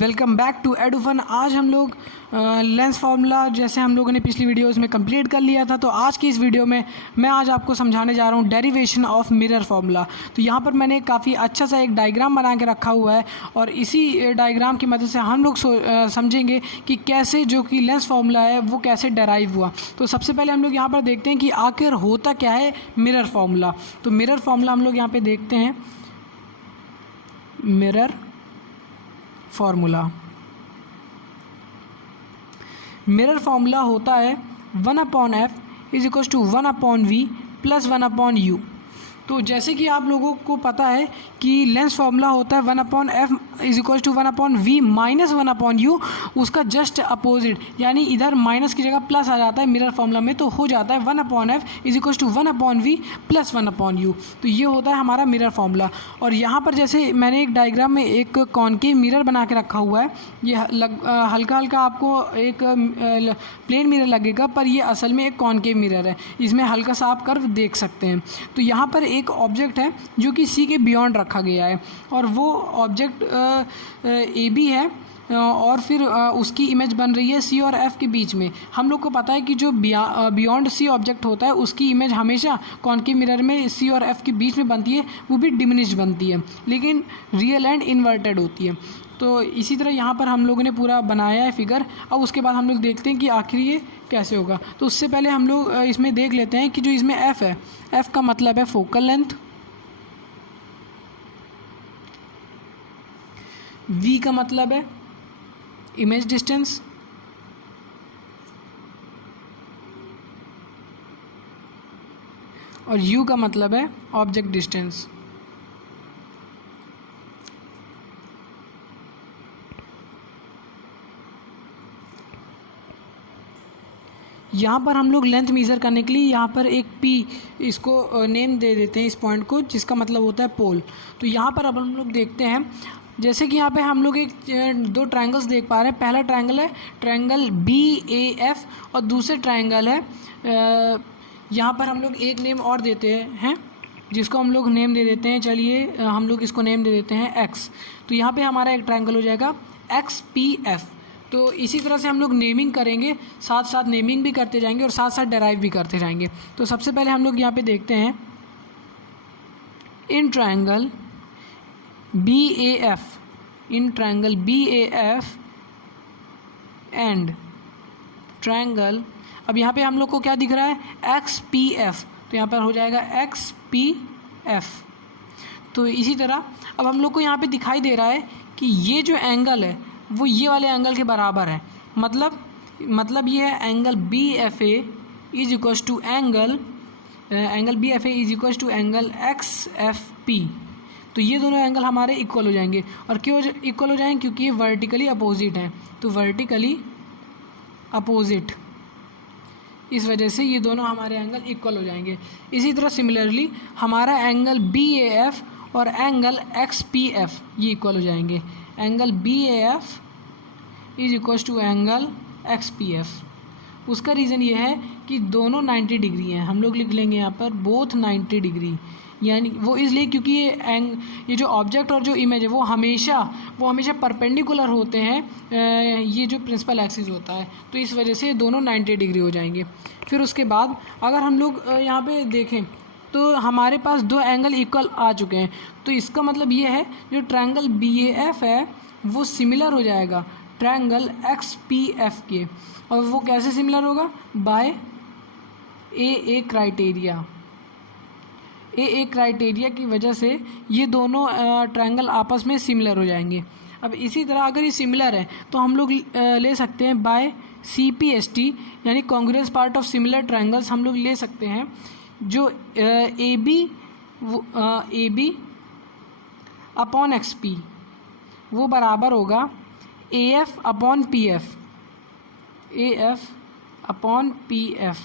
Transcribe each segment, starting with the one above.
Welcome back to Edufun. आज हम लोग लेंस फार्मूला जैसे हम लोगों ने पिछली वीडियोस में कंप्लीट कर लिया था, तो आज की इस वीडियो में मैं आज आपको समझाने जा रहा हूँ डेरिवेशन ऑफ मिरर फार्मूला। तो यहाँ पर मैंने काफ़ी अच्छा सा एक डायग्राम बना के रखा हुआ है और इसी डायग्राम की मदद से हम लोग समझेंगे कि कैसे जो कि लेंस फार्मूला है वो कैसे डेराइव हुआ। तो सबसे पहले हम लोग यहाँ पर देखते हैं कि आखिर होता क्या है मिरर फार्मूला। तो मिरर फार्मूला हम लोग यहाँ पर देखते हैं, मिरर फार्मूला। मिरर फार्मूला होता है 1/f is equal to 1/v plus 1/u। तो जैसे कि आप लोगों को पता है कि लेंस फार्मूला होता है 1/f is equal to 1/v minus 1/u, उसका जस्ट अपोजिट, यानी इधर माइनस की जगह प्लस आ जाता है मिरर फार्मूला में, तो हो जाता है 1/f is equal to 1/v plus 1/u। तो ये होता है हमारा मिरर फार्मूला। और यहाँ पर जैसे मैंने एक डायग्राम में एक कॉनकेव मिरर बना के रखा हुआ है, ये हल्का हल्का आपको एक प्लेन मिरर लगेगा, पर ये असल में एक कॉनकेव मिरर है। इसमें हल्का सा आप कर्व देख सकते हैं। तो यहाँ पर एक ऑब्जेक्ट है जो कि सी के बियॉन्ड रखा गया है, और वो ऑब्जेक्ट ए बी है, और फिर उसकी इमेज बन रही है सी और एफ़ के बीच में। हम लोग को पता है कि जो बियॉन्ड सी ऑब्जेक्ट होता है उसकी इमेज हमेशा कॉनकेव मिरर में सी और एफ़ के बीच में बनती है, वो भी डिमिनिश्ड बनती है, लेकिन रियल एंड इन्वर्टेड होती है। तो इसी तरह यहाँ पर हम लोगों ने पूरा बनाया है फिगर। अब उसके बाद हम लोग देखते हैं कि आखिर ये कैसे होगा। तो उससे पहले हम लोग इसमें देख लेते हैं कि जो इसमें एफ़ है, एफ़ का मतलब है फोकल लेंथ, वी का मतलब है इमेज डिस्टेंस, और यू का मतलब है ऑब्जेक्ट डिस्टेंस। यहाँ पर हम लोग लेंथ मेज़र करने के लिए यहाँ पर एक पी इसको नेम दे देते हैं इस पॉइंट को, जिसका मतलब होता है पोल। तो यहाँ पर अब हम लोग देखते हैं, जैसे कि यहाँ पे हम लोग दो ट्रायंगल्स देख पा रहे हैं। पहला ट्रायंगल है ट्रायंगल BAF, और दूसरे ट्रायंगल है यहाँ पर हम लोग एक नेम और देते हैं, जिसको हम लोग नेम दे देते हैं, चलिए हम लोग इसको नेम दे देते हैं X। तो यहाँ पे हमारा एक ट्रायंगल हो जाएगा XPF। तो इसी तरह से हम लोग नेमिंग करेंगे, साथ साथ नेमिंग भी करते जाएंगे और साथ साथ डेराइव भी करते जाएंगे। तो सबसे पहले हम लोग यहाँ पे देखते हैं in triangle BAF, in triangle BAF and triangle, अब यहाँ पे हम लोग को क्या दिख रहा है XPF, तो यहाँ पर हो जाएगा XPF। तो इसी तरह अब हम लोग को यहाँ पे दिखाई दे रहा है कि ये जो एंगल है वो ये वाले एंगल के बराबर है। मतलब ये है angle BFA is equal to angle BFA is equal to angle XFP। तो ये दोनों एंगल हमारे इक्वल हो जाएंगे। और क्यों इक्वल हो जाएंगे? क्योंकि ये वर्टिकली अपोजिट हैं। तो वर्टिकली अपोजिट, इस वजह से ये दोनों हमारे एंगल इक्वल हो जाएंगे। इसी तरह सिमिलरली हमारा एंगल BAF और एंगल XPF ये इक्वल हो जाएंगे। Angle BAF is equal to angle XPF। उसका रीज़न ये है कि दोनों 90 डिग्री हैं। हम लोग लिख लेंगे यहाँ पर बोथ 90 डिग्री, यानी वो इसलिए क्योंकि ये जो ऑब्जेक्ट और जो इमेज है वो हमेशा परपेंडिकुलर होते हैं, ये जो प्रिंसिपल एक्सिस होता है, तो इस वजह से दोनों 90 डिग्री हो जाएंगे। फिर उसके बाद अगर हम लोग यहाँ पे देखें तो हमारे पास दो एंगल इक्वल आ चुके हैं। तो इसका मतलब ये है जो ट्रायंगल BAF है वो सिमिलर हो जाएगा ट्रायंगल XPF के। और वो कैसे सिमिलर होगा? By AA criteria. AA criteria की वजह से ये दोनों ट्रायंगल आपस में सिमिलर हो जाएंगे। अब इसी तरह अगर ये सिमिलर है तो हम लोग ले सकते हैं बाय CPST, यानी congruence part of similar triangles हम लोग ले सकते हैं। जो AB अपॉन XP वो बराबर होगा AF upon PF, AF upon PF।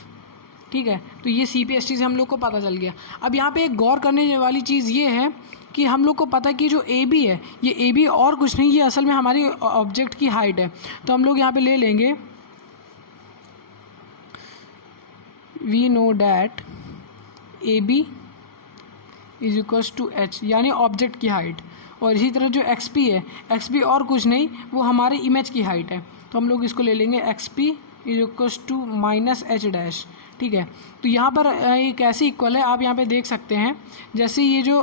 ठीक है, तो ये CPST से हम लोग को पता चल गया। अब यहाँ पे एक गौर करने वाली चीज़ ये है कि हम लोग को पता है कि जो AB है, ये AB और कुछ नहीं, ये असल में हमारी ऑब्जेक्ट की हाइट है। तो हम लोग यहाँ पे ले लेंगे we know that AB is equals to h, यानी ऑब्जेक्ट की हाइट। और इसी तरह जो एक्स पी है, एक्स पी और कुछ नहीं, वो हमारे इमेज की हाइट है। तो हम लोग इसको ले लेंगे X P is equals to minus H dash, ठीक है। तो यहाँ पर ये कैसे इक्वल है आप यहाँ पे देख सकते हैं। जैसे ये जो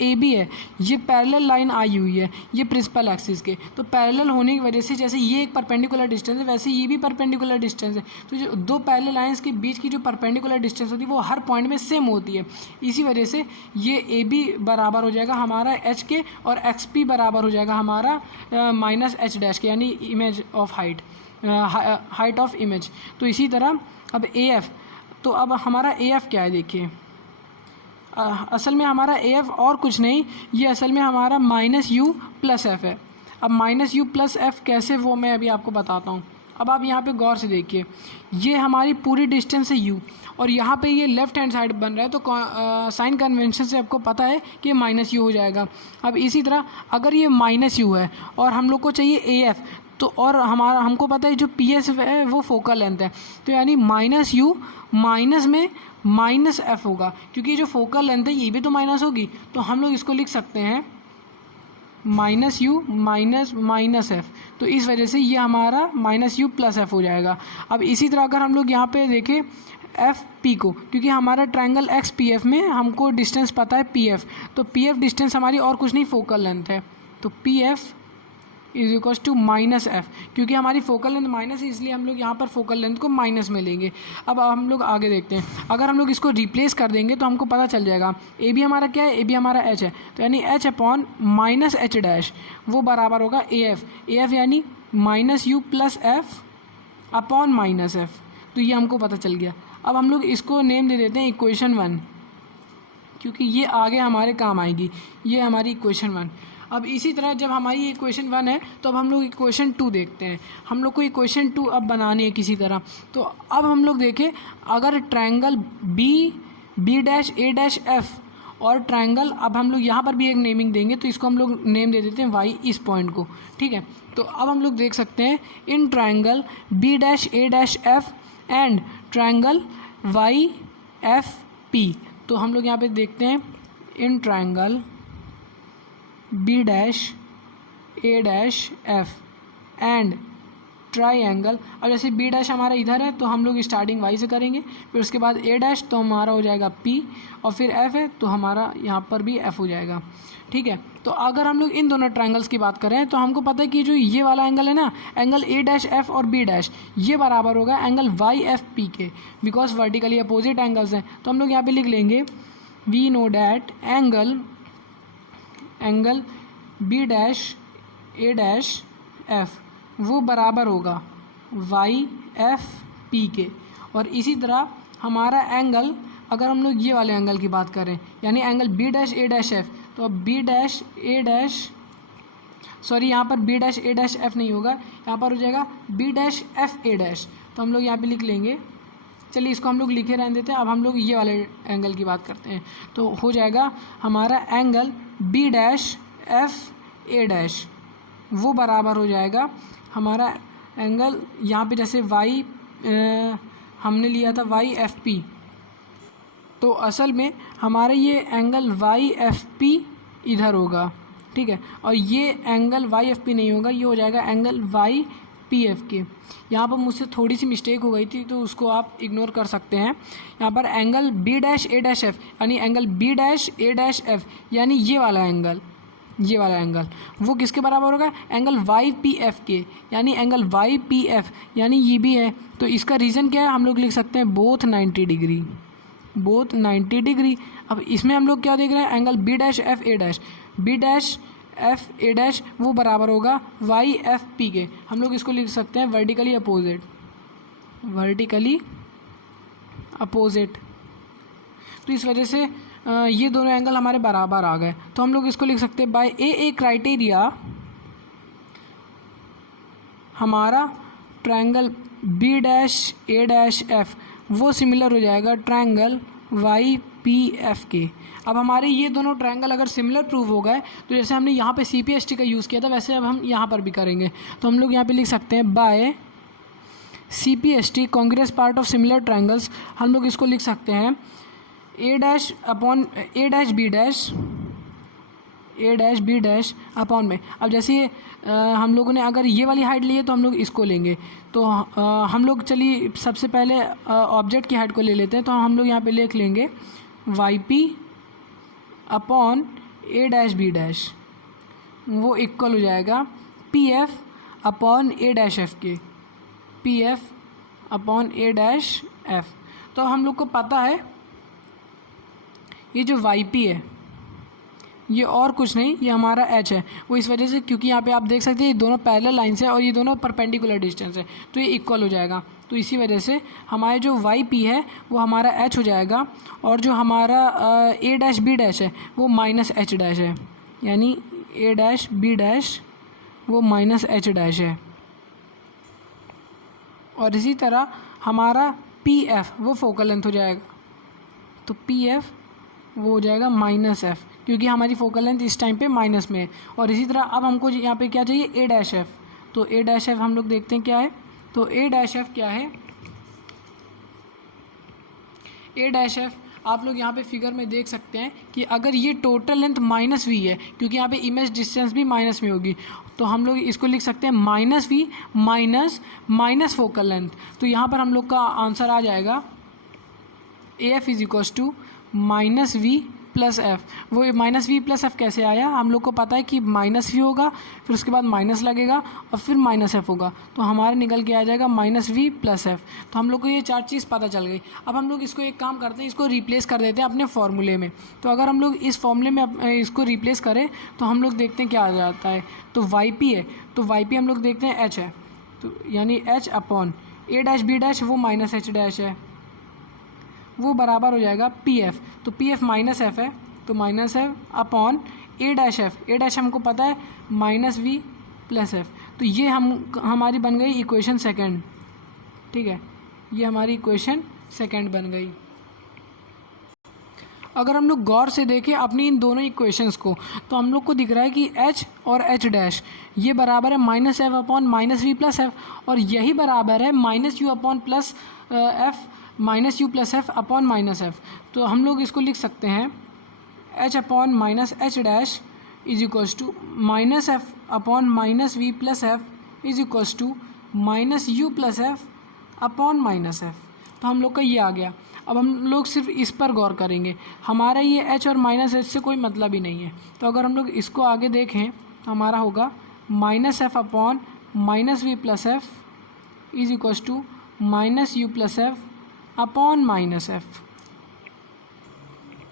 ए बी है, ये पैरेलल लाइन आई हुई है ये प्रिंसिपल एक्सिस के, तो पैरेलल होने की वजह से जैसे ये एक परपेंडिकुलर डिस्टेंस है, वैसे ये भी परपेंडिकुलर डिस्टेंस है। तो जो दो पैरेलल लाइंस के बीच की जो परपेंडिकुलर डिस्टेंस होती है वो हर पॉइंट में सेम होती है। इसी वजह से ये ए बी बराबर हो जाएगा हमारा एच के, और एक्स पी बराबर हो जाएगा हमारा माइनस एच डैश के, यानी image of height of image. तो इसी तरह अब ए एफ, तो अब हमारा ए एफ क्या है देखिए, असल में हमारा ए एफ और कुछ नहीं, ये असल में हमारा माइनस यू प्लस एफ है। अब माइनस यू प्लस एफ कैसे, वो मैं अभी आपको बताता हूँ। अब आप यहाँ पे गौर से देखिए, ये हमारी पूरी डिस्टेंस है यू, और यहाँ पे ये लेफ्ट हैंड साइड बन रहा है, तो साइन कन्वेंशन से आपको पता है कि माइनस यू हो जाएगा। अब इसी तरह अगर ये माइनस यू है और हम लोग को चाहिए ए एफ, तो और हमको पता है जो पी एस है वो फोकल लेंथ है, तो यानी माइनस यू माइनस में माइनस एफ होगा, क्योंकि जो फोकल लेंथ है ये भी तो माइनस होगी। तो हम लोग इसको लिख सकते हैं minus you minus minus F, तो इस वजह से ये हमारा माइनस यू प्लस एफ हो जाएगा। अब इसी तरह अगर हम लोग यहाँ पे देखें एफ पी को, क्योंकि हमारा ट्रायंगल एक्स पी एफ में हमको डिस्टेंस पता है पी एफ, तो पी एफ डिस्टेंस हमारी और कुछ नहीं फोकल लेंथ है, तो P F is equals to minus F, क्योंकि हमारी फोकल लेंथ माइनस है इसलिए हम लोग यहाँ पर फोकल लेंथ को माइनस में लेंगे। अब हम लोग आगे देखते हैं, अगर हम लोग इसको रिप्लेस कर देंगे तो हमको पता चल जाएगा ए बी हमारा क्या है, ए बी हमारा एच है, तो यानी H upon minus H dash वो बराबर होगा ए एफ यानी minus U plus F upon minus F. तो ये हमको पता चल गया। अब हम लोग इसको नेम दे देते हैं इक्वेशन 1, क्योंकि ये आगे हमारे काम आएगी, ये हमारी इक्वेशन 1। अब इसी तरह जब हमारी इक्वेशन 1 है तो अब हम लोग इक्वेशन 2 देखते हैं। हम लोग को इक्वेशन 2 अब बनानी है किसी तरह। तो अब हम लोग देखें, अगर triangle B dash A dash F और ट्रायंगल, अब हम लोग यहाँ पर भी एक नेमिंग देंगे, तो इसको हम लोग नेम दे देते हैं वाई, इस पॉइंट को, ठीक है। तो अब हम लोग देख सकते हैं in triangle B dash A dash F and triangle Y F P. तो हम लोग यहाँ पे देखते हैं in triangle B dash A dash F and triangle. अब जैसे बी डैश हमारा इधर है तो हम लोग स्टार्टिंग वाई से करेंगे, फिर उसके बाद ए डैश तो हमारा हो जाएगा पी, और फिर एफ है तो हमारा यहाँ पर भी एफ हो जाएगा, ठीक है। तो अगर हम लोग इन दोनों ट्रायंगल्स की बात करें तो हमको पता है कि जो ये वाला एंगल है ना, एंगल ए डैश एफ और बी डैश, ये बराबर होगा एंगल वाई एफ पी के, बिकॉज वर्टिकली अपोजिट एंगल्स हैं। तो हम लोग यहाँ पे लिख लेंगे we know that angle B dash A dash F वो बराबर होगा वाई एफ पी के। और इसी तरह हमारा एंगल, अगर हम लोग ये वाले एंगल की बात करें, यानी angle B dash A dash F, तो अब B dash A dash, sorry यहाँ पर B dash A dash F नहीं होगा, यहाँ पर हो जाएगा B dash F A dash. तो हम लोग यहाँ पे लिख लेंगे, चलिए इसको हम लोग लिखे रहने देते हैं। अब हम लोग ये वाले एंगल की बात करते हैं, तो हो जाएगा हमारा angle B dash F A dash वो बराबर हो जाएगा हमारा एंगल, यहाँ पे जैसे वाई हमने लिया था वाई एफ पी, तो असल में हमारा ये एंगल वाई एफ पी इधर होगा, ठीक है। और ये एंगल वाई एफ पी नहीं होगा, ये हो जाएगा एंगल वाई पी एफ के। यहाँ पर मुझसे थोड़ी सी मिस्टेक हो गई थी तो उसको आप इग्नोर कर सकते हैं। यहाँ पर angle B dash A dash F यानी angle B dash A dash F यानी ये वाला एंगल वो किसके बराबर होगा, एंगल वाई पी एफ के, यानी एंगल वाई पी एफ यानी ये भी है। तो इसका रीज़न क्या है, हम लोग लिख सकते हैं बोथ 90 डिग्री। अब इसमें हम लोग क्या देख रहे हैं, angle B dash F A dash, B dash F A dash वो बराबर होगा वाई एफ पी के। हम लोग इसको लिख सकते हैं वर्टिकली अपोजिट। तो इस वजह से ये दोनों एंगल हमारे बराबर आ गए। तो हम लोग इसको लिख सकते हैं बाय ए क्राइटेरिया हमारा triangle B dash A dash F वो सिमिलर हो जाएगा ट्रायंगल वाई पी एफ के। अब हमारे ये दोनों ट्रायंगल अगर सिमिलर प्रूव हो गए तो जैसे हमने यहाँ पे सी पी एस टी का यूज़ किया था वैसे अब हम यहाँ पर भी करेंगे। तो हम लोग यहाँ पे लिख सकते हैं by C P S T congress part of similar triangles, हम लोग इसको लिख सकते हैं A dash upon A dash B dash A dash B dash upon में। अब जैसे हम लोगों ने अगर ये वाली हाइट ली है तो हम लोग इसको लेंगे। तो हम लोग चलिए सबसे पहले ऑब्जेक्ट की हाइट को ले लेते हैं। तो हम लोग यहाँ पे लिख लेंगे Y P upon A dash B dash, वो इक्वल हो जाएगा P F upon A dash F के, P F upon A dash F. तो हम लोग को पता है ये जो वाई पी है ये और कुछ नहीं, ये हमारा एच है। वो इस वजह से क्योंकि यहाँ पे आप देख सकते हैं ये दोनों पैरेलल लाइन्स है और ये दोनों परपेंडिकुलर डिस्टेंस है, तो ये इक्वल हो जाएगा। तो इसी वजह से हमारे जो वाई पी है वो हमारा एच हो जाएगा, और जो हमारा ए डैश बी डैश है वो माइनस एच डैश है, यानी ए डैश बी डैश वो माइनस एच डैश है। और इसी तरह हमारा पी एफ वो फोकल लेंथ हो जाएगा, तो पी एफ वो हो जाएगा माइनस एफ, क्योंकि हमारी फोकल लेंथ इस टाइम पे माइनस में है। और इसी तरह अब हमको यहाँ पे क्या चाहिए, ए डैश एफ। तो ए डैश एफ हम लोग देखते हैं क्या है। तो ए डैश एफ क्या है, ए डैश एफ आप लोग यहाँ पे फिगर में देख सकते हैं कि अगर ये टोटल लेंथ माइनस वी है, क्योंकि यहाँ पे इमेज डिस्टेंस भी माइनस में होगी, तो हम लोग इसको लिख सकते हैं minus V minus focal length. तो यहाँ पर हम लोग का आंसर आ जाएगा A F is equals to minus V plus F. वो माइनस वी प्लस एफ कैसे आया, हम लोग को पता है कि माइनस वी होगा, फिर उसके बाद माइनस लगेगा और फिर माइनस एफ होगा, तो हमारे निकल के आ जाएगा माइनस वी प्लस एफ। तो हम लोग को ये चार चीज़ पता चल गई। अब हम लोग इसको एक काम करते हैं, इसको रिप्लेस कर देते हैं अपने फॉर्मूले में। तो अगर हम लोग इस फॉर्मूले में इसको रिप्लेस करें तो हम लोग देखते हैं क्या आ जाता है। तो वाई पी है, तो वाई पी हम लोग देखते हैं एच है, तो यानी H upon A dash B dash वो माइनस एच डैश है, वो बराबर हो जाएगा पी एफ। तो पी एफ माइनस एफ है, तो minus F upon A dash F. A dash हमको पता है माइनस वी प्लस एफ। तो ये हमारी बन गई इक्वेशन सेकंड। ठीक है, ये हमारी इक्वेशन सेकंड बन गई। अगर हम लोग गौर से देखें अपनी इन दोनों इक्वेशंस को, तो हम लोग को दिख रहा है कि एच और एच डैश ये बराबर है minus F upon minus V plus F, और यही बराबर है minus U upon plus F minus U plus F upon minus F. तो हम लोग इसको लिख सकते हैं H upon minus H dash is equals to minus F upon minus V plus F is equals to minus U plus F upon minus F. तो हम लोग का ये आ गया। अब हम लोग सिर्फ इस पर गौर करेंगे, हमारा ये एच और माइनस एच से कोई मतलब ही नहीं है। तो अगर हम लोग इसको आगे देखें तो हमारा होगा minus F upon minus V plus F is equals to minus U plus F upon minus F.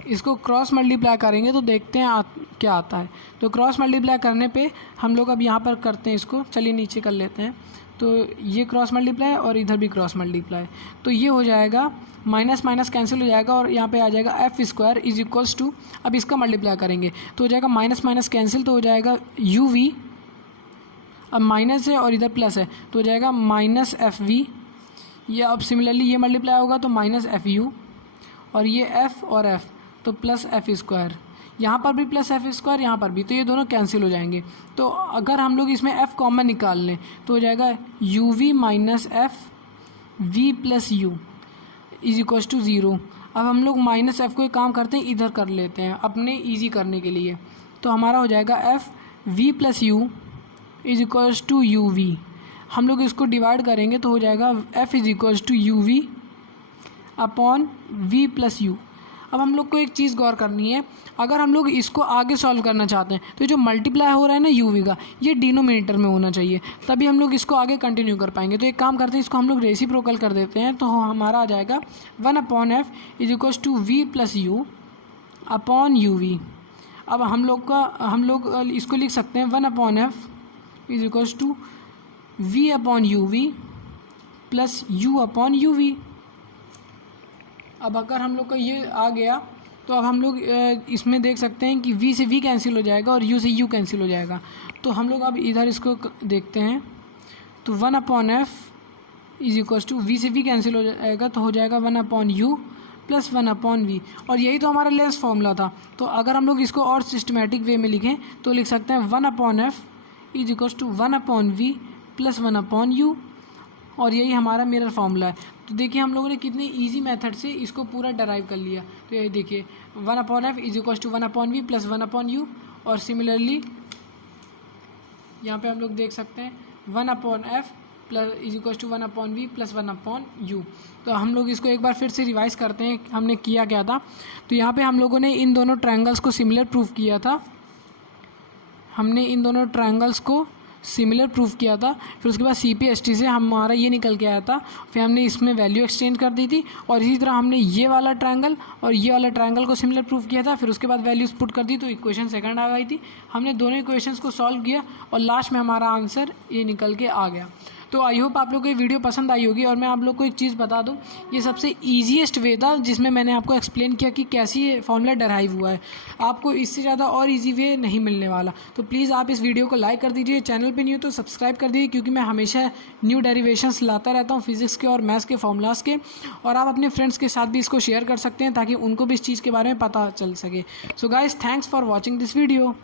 इसको क्रॉस मल्टीप्लाई करेंगे तो देखते हैं क्या आता है। तो क्रॉस मल्टीप्लाई करने पे हम लोग अब यहाँ पर करते हैं इसको, चलिए नीचे कर लेते हैं। तो ये क्रॉस मल्टीप्लाई और इधर भी क्रॉस मल्टीप्लाई, तो ये हो जाएगा माइनस माइनस कैंसिल हो जाएगा और यहाँ पे आ जाएगा F square is equals to, अब इसका मल्टीप्लाई करेंगे तो हो जाएगा माइनस माइनस कैंसिल, तो हो जाएगा यू वी, अब माइनस है और इधर प्लस है तो हो जाएगा माइनस एफ वी। ये अब सिमिलरली ये मल्टीप्लाई होगा तो माइनस एफ यू, और ये एफ और एफ तो प्लस एफ स्क्वायर, यहाँ पर भी प्लस एफ स्क्वायर, यहाँ पर भी, तो ये दोनों कैंसिल हो जाएंगे। तो अगर हम लोग इसमें एफ कॉमन निकाल लें तो हो जाएगा U V minus F V plus U is equals to zero. अब हम लोग माइनस एफ को एक काम करते हैं, इधर कर लेते हैं अपने ईजी करने के लिए। तो हमारा हो जाएगा F V plus U is equals to U V. हम लोग इसको डिवाइड करेंगे तो हो जाएगा F is equals to U V upon V plus U. अब हम लोग को एक चीज़ गौर करनी है, अगर हम लोग इसको आगे सॉल्व करना चाहते हैं तो जो मल्टीप्लाई हो रहा है ना यू वी का, ये डिनोमिनेटर में होना चाहिए, तभी हम लोग इसको आगे कंटिन्यू कर पाएंगे। तो एक काम करते हैं, इसको हम लोग रेसिप्रोकल कर देते हैं, तो हमारा आ जाएगा one upon F is equals to V plus U upon U V. अब हम लोग इसको लिख सकते हैं one upon F is equals to V upon U V plus U upon U V. अब अगर हम लोग का ये आ गया तो अब हम लोग इसमें देख सकते हैं कि v से v कैंसिल हो जाएगा और u से u कैंसिल हो जाएगा। तो हम लोग अब इधर इसको देखते हैं, तो one upon F is equals to V से v कैंसिल हो जाएगा तो हो जाएगा one upon U plus one upon V, और यही तो हमारा लेंस फॉर्मूला था। तो अगर हम लोग इसको और सिस्टमेटिक वे में लिखें तो लिख सकते हैं one upon F is equals to one upon V plus one upon U, और यही हमारा मिरर फॉर्मूला है। तो देखिए हम लोगों ने कितने इजी मेथड से इसको पूरा डराइव कर लिया। तो ये देखिए one upon F is equals to one upon V plus one upon U, और सिमिलरली यहाँ पे हम लोग देख सकते हैं 1/f plus is equal to 1/v plus 1/u। तो हम लोग इसको एक बार फिर से रिवाइज करते हैं हमने किया क्या था। तो यहाँ पे हम लोगों ने इन दोनों ट्रायंगल्स को सिमिलर प्रूफ किया था, फिर उसके बाद CPST से हमारा ये निकल के आया था, फिर हमने इसमें वैल्यू एक्सचेंज कर दी थी और इसी तरह हमने ये वाला ट्रायंगल और ये वाला ट्रायंगल को सिमिलर प्रूफ किया था, फिर उसके बाद वैल्यूज पुट कर दी तो इक्वेशन सेकंड आ गई थी। हमने दोनों इक्वेशंस को सॉल्व किया और लास्ट में हमारा आंसर ये निकल के आ गया। तो आई होप आप लोग को ये वीडियो पसंद आई होगी। और मैं आप लोग को एक चीज़ बता दूं, ये सबसे ईजीएस्ट वे था जिसमें मैंने आपको एक्सप्लेन किया कि कैसे ये फॉर्मूला डराइव हुआ है। आपको इससे ज़्यादा और इजी वे नहीं मिलने वाला। तो प्लीज़ आप इस वीडियो को लाइक कर दीजिए, चैनल पे नहीं हो तो सब्सक्राइब कर दीजिए, क्योंकि मैं हमेशा न्यू डेरिवेशंस लाता रहता हूँ फिजिक्स के और मैथ्स के फॉर्मूलाज के। और आप अपने फ्रेंड्स के साथ भी इसको शेयर कर सकते हैं ताकि उनको भी इस चीज़ के बारे में पता चल सके। So guys, thanks for watching this video.